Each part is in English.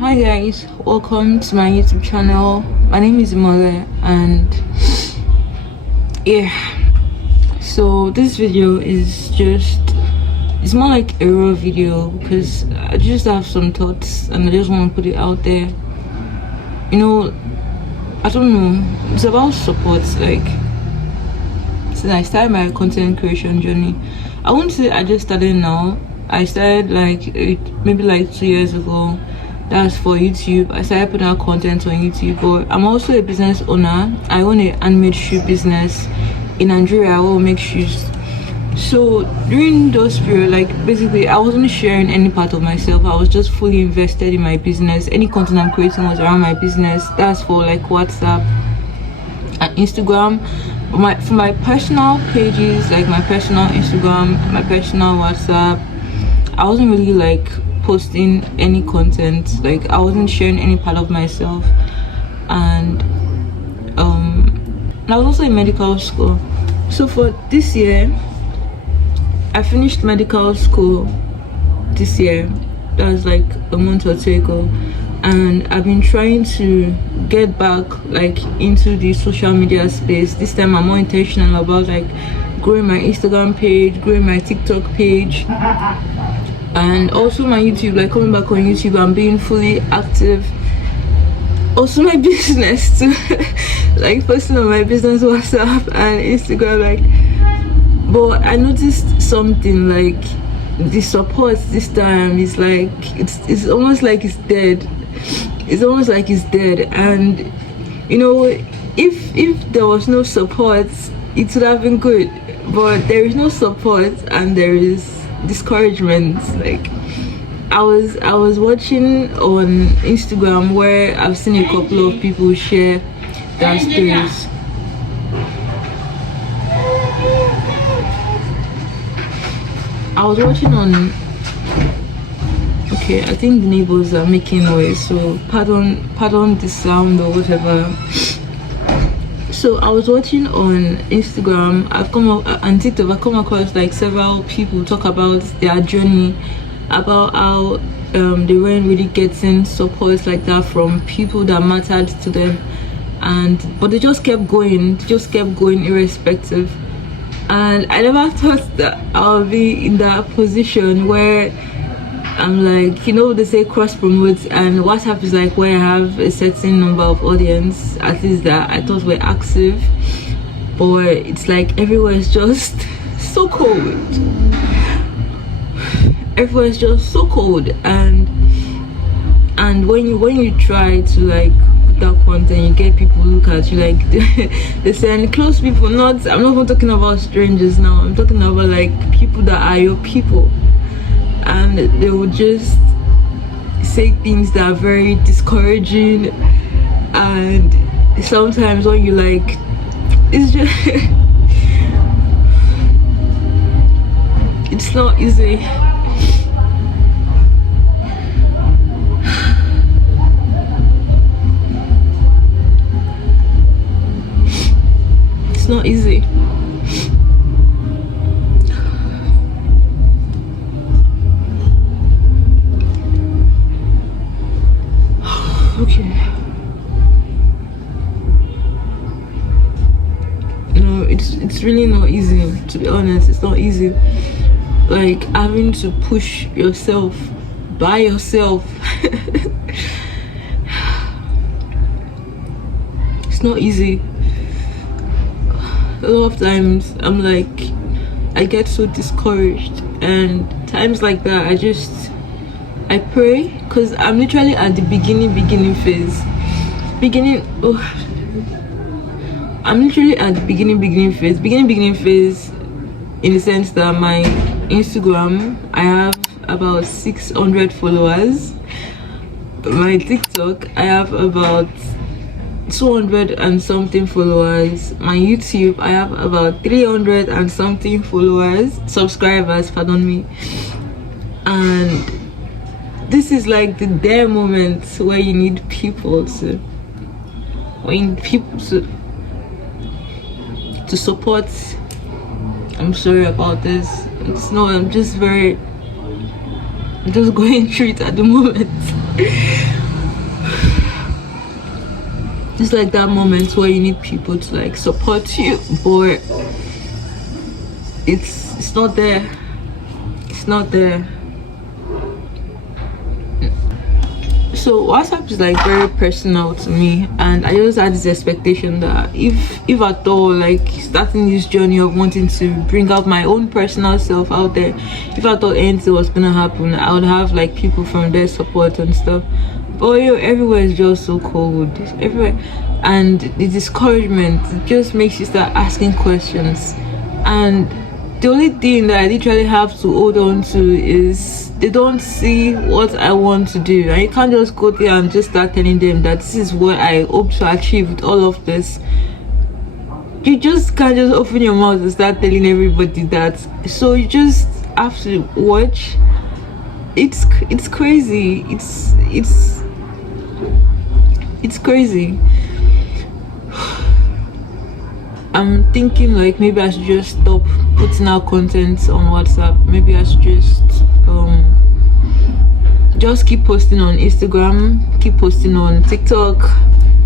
Hi guys, welcome to my YouTube channel. My name is Mole, and yeah, so this video is it's more like a raw video because I just have some thoughts and I just want to put it out there. I don't know, it's about support. Like, since I started my content creation journey, I won't say I just started now. I started maybe like 2 years ago. That's for YouTube. I started putting out content on YouTube, but I'm also a business owner. I own a handmade shoe business in Nigeria. I will make shoes. So during those periods, basically I wasn't sharing any part of myself. I was just fully invested in my business. Any content I'm creating was around my business. That's for WhatsApp and Instagram. For my personal pages, like my personal Instagram, my personal WhatsApp, I wasn't really posting any content. I wasn't sharing any part of myself. And I was also in medical school. So for this year, I finished medical school this year. That was like a month or two ago, and I've been trying to get back into the social media space. This time I'm more intentional about growing my Instagram page, growing my TikTok page, and also my YouTube, coming back on YouTube and being fully active. Also my business too, posting on my business WhatsApp and Instagram. But I noticed something, the support this time is it's almost like it's dead. It's almost like it's dead. And if there was no support, it would have been good. But there is no support and there is discouragement. I was watching on Instagram where I've seen a couple of people share their stories. I was watching on, okay, I think the neighbors are making noise, so pardon the sound or whatever. So I was watching on Instagram, and TikTok, I've come across several people talk about their journey, about how they weren't really getting support like that from people that mattered to them, but they just kept going irrespective. And I never thought that I'll be in that position where I'm they say cross promote, and WhatsApp is where I have a certain number of audience, at least that I thought were active, but it's everywhere is just so cold. Everywhere is just so cold, and when you try to that content, you get people who look at you they send close people. I'm not even talking about strangers now. I'm talking about people that are your people, and they will just say things that are very discouraging. And sometimes when you it's just it's not easy. Not easy. Okay. No, it's really not easy, to be honest. It's not easy. Having to push yourself by yourself. It's not easy. A lot of times I'm I get so discouraged, and times like that I pray, because I'm literally at the beginning phase. I'm literally at the beginning phase in the sense that my Instagram, I have about 600 followers. My TikTok, I have about 200 and something followers. My YouTube, I have about 300 and something subscribers, pardon me. And this is the dare moment where you need people to support. I'm sorry about this. I'm just going through it at the moment. it's like that moment where you need people to like support you, but it's not there. It's not there. So WhatsApp is like very personal to me, and I just had this expectation that if at all, like starting this journey of wanting to bring out my own personal self out there, if at all anything was gonna happen, I would have like people from there support and stuff. But everywhere is just so cold, everywhere, and the discouragement just makes you start asking questions. And the only thing that I literally have to hold on to is they don't see what I want to do, and you can't just go there and just start telling them that this is what I hope to achieve with all of this. You just can't just open your mouth and start telling everybody that. So you just have to watch. It's crazy. It's crazy. I'm thinking like maybe I should just stop putting out content on WhatsApp. Maybe I should just keep posting on Instagram, keep posting on TikTok,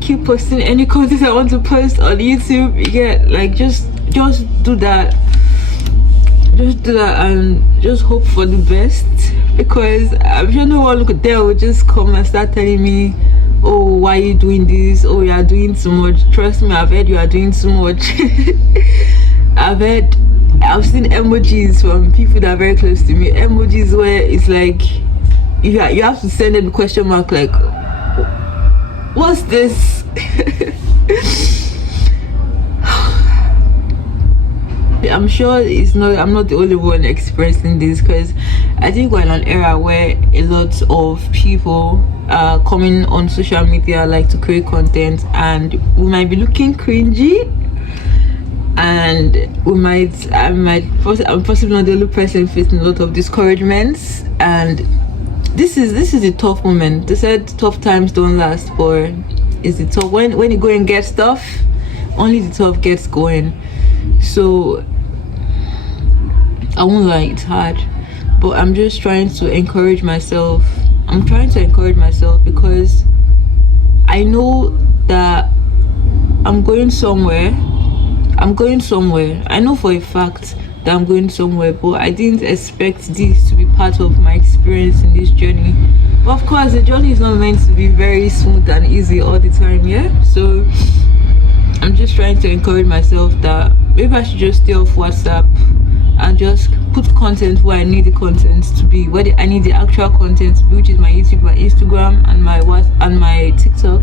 keep posting any content I want to post on YouTube. You get, like, just do that. Just do that and just hope for the best, because I'm sure no one look there will just come and start telling me, oh, why are you doing this? Oh, you are doing too much. Trust me, I've heard you are doing too much. I've seen emojis from people that are very close to me, emojis where it's like you have to send them a question mark, like, what's this? I'm sure I'm not the only one experiencing this, because I think we're in an era where a lot of people are coming on social media like to create content, and we might be looking cringy, and I'm possibly not the only person facing a lot of discouragements. And this is a tough moment. They said tough times don't last, but it's the tough when you go and get stuff, only the tough gets going. So I won't lie, it's hard, but I'm just trying to encourage myself. I'm trying to encourage myself because I know that I'm going somewhere. I know for a fact that I'm going somewhere, but I didn't expect this to be part of my experience in this journey. But of course, the journey is not meant to be very smooth and easy all the time, yeah? So I'm just trying to encourage myself that maybe I should just stay off WhatsApp and just put content where I need the content to be, where I need the actual content to be, which is my YouTube, my Instagram, and my TikTok.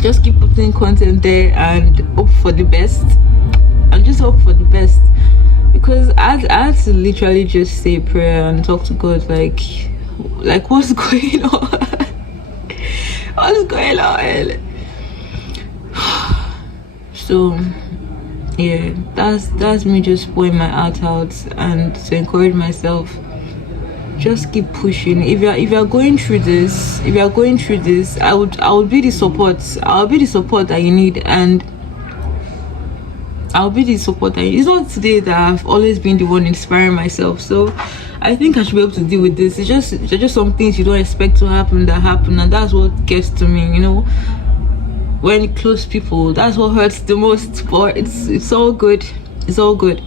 Just keep putting content there and hope for the best. And just hope for the best, because I had to literally just say a prayer and talk to God, like what's going on? What's going on? So yeah, that's me just pouring my heart out and to encourage myself. Just keep pushing. If you're going through this, I would be the support. I'll be the support that you need, and I'll be the support that it's not today that I've always been the one inspiring myself. So I think I should be able to deal with this. It's just some things you don't expect to happen that happen, and that's what gets to me, you know. When close people, that's what hurts the most. But it's all good. It's all good.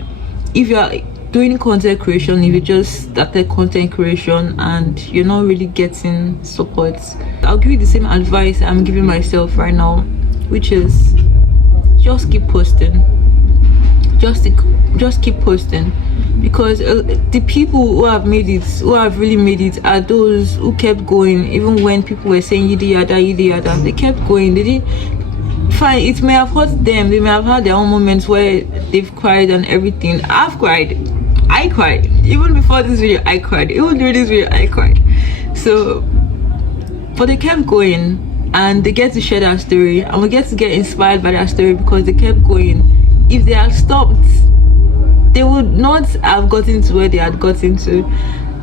If you're doing content creation, if you just started content creation and you're not really getting support, I'll give you the same advice I'm giving myself right now, which is just keep posting. Just keep posting, because the people who have really made it are those who kept going even when people were saying yada yada. They kept going. They didn't. Fine, it may have hurt them. They may have had their own moments where they've cried and everything. I've cried. I cried. Even before this video, I cried. Even during this video, I cried. So, but they kept going, and they get to share their story, and we get to get inspired by their story because they kept going. If they had stopped, they would not have gotten to where they had gotten to.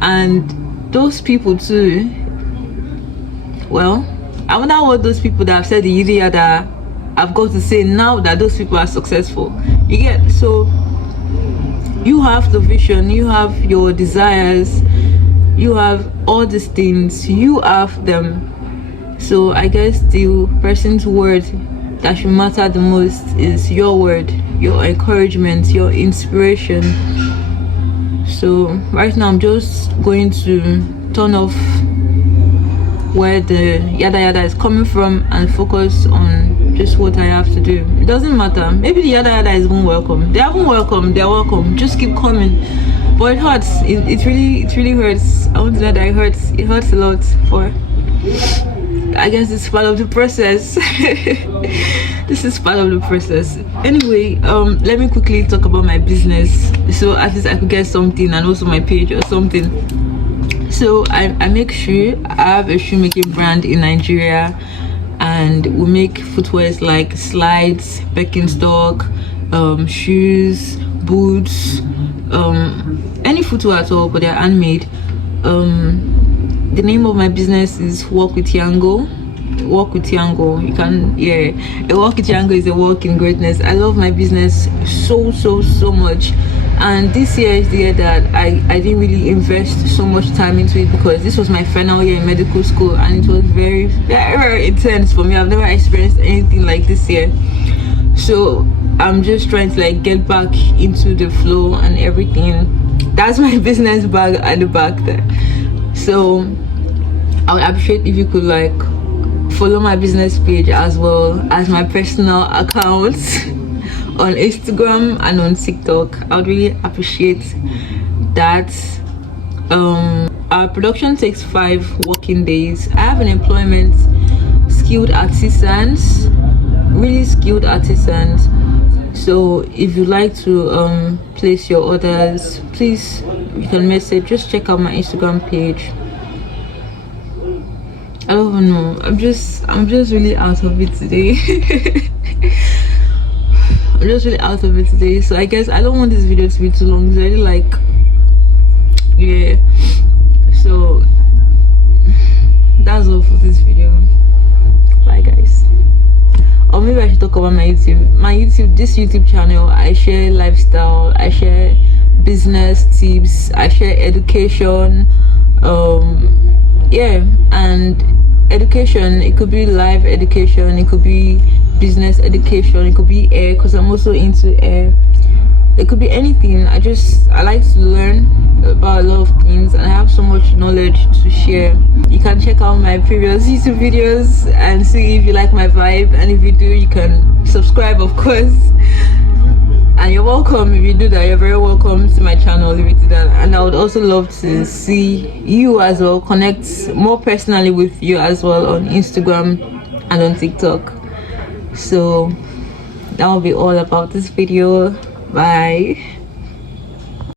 And those people too, well, I wonder what those people that have said the yada I've got to say now that those people are successful. You get? So you have the vision, you have your desires, you have all these things, you have them. So I guess the person's word that should matter the most is your word, your encouragement, your inspiration. So right now I'm just going to turn off where the yada yada is coming from and focus on just what I have to do. It doesn't matter. Maybe the yada yada is welcome. They haven't welcome. They're welcome. Just keep coming. But it hurts. It really hurts. I want to know that it hurts. It hurts a lot. For I guess it's part of the process. This is part of the process. Anyway, let me quickly talk about my business, so at least I could get something, and also my page or something. So I make shoe. I have a shoemaking brand in Nigeria, and we make footwears like slides, Birkenstock, shoes, boots, any footwear at all, but they're handmade. The name of my business is Walk with Yango. Walk with Yango. You can, yeah, a walk with Yango is a walk in greatness. I love my business so much, and this year is the year that I didn't really invest so much time into it, because this was my final year in medical school, and it was very intense for me. I've never experienced anything like this year, so I'm just trying to like get back into the flow and everything. That's my business bag at the back there. So I would appreciate if you could like follow my business page as well as my personal accounts on Instagram and on TikTok. I would really appreciate that. Our production takes 5 working days. I have an employment, skilled artisans, really skilled artisans. So if you'd like to place your orders, please, you can message. Just check out my Instagram page. I don't know, I'm just really out of it today. I'm just really out of it today. So I guess I don't want this video to be too long. It's really like, yeah. So that's all for this video. Bye guys. Or maybe I should talk about this YouTube channel. I share lifestyle, I share business tips, I share education, yeah, and education. It could be live education, it could be business education, it could be air, because I'm also into air. It could be anything. I like to learn about a lot of things, and I have so much knowledge to share. You can check out my previous YouTube videos and see if you like my vibe, and if you do, you can subscribe, of course. And you're welcome. If you do that, you're very welcome to my channel if you do that. And I would also love to see you as well, connect more personally with you as well on Instagram and on TikTok. So that will be all about this video. Bye.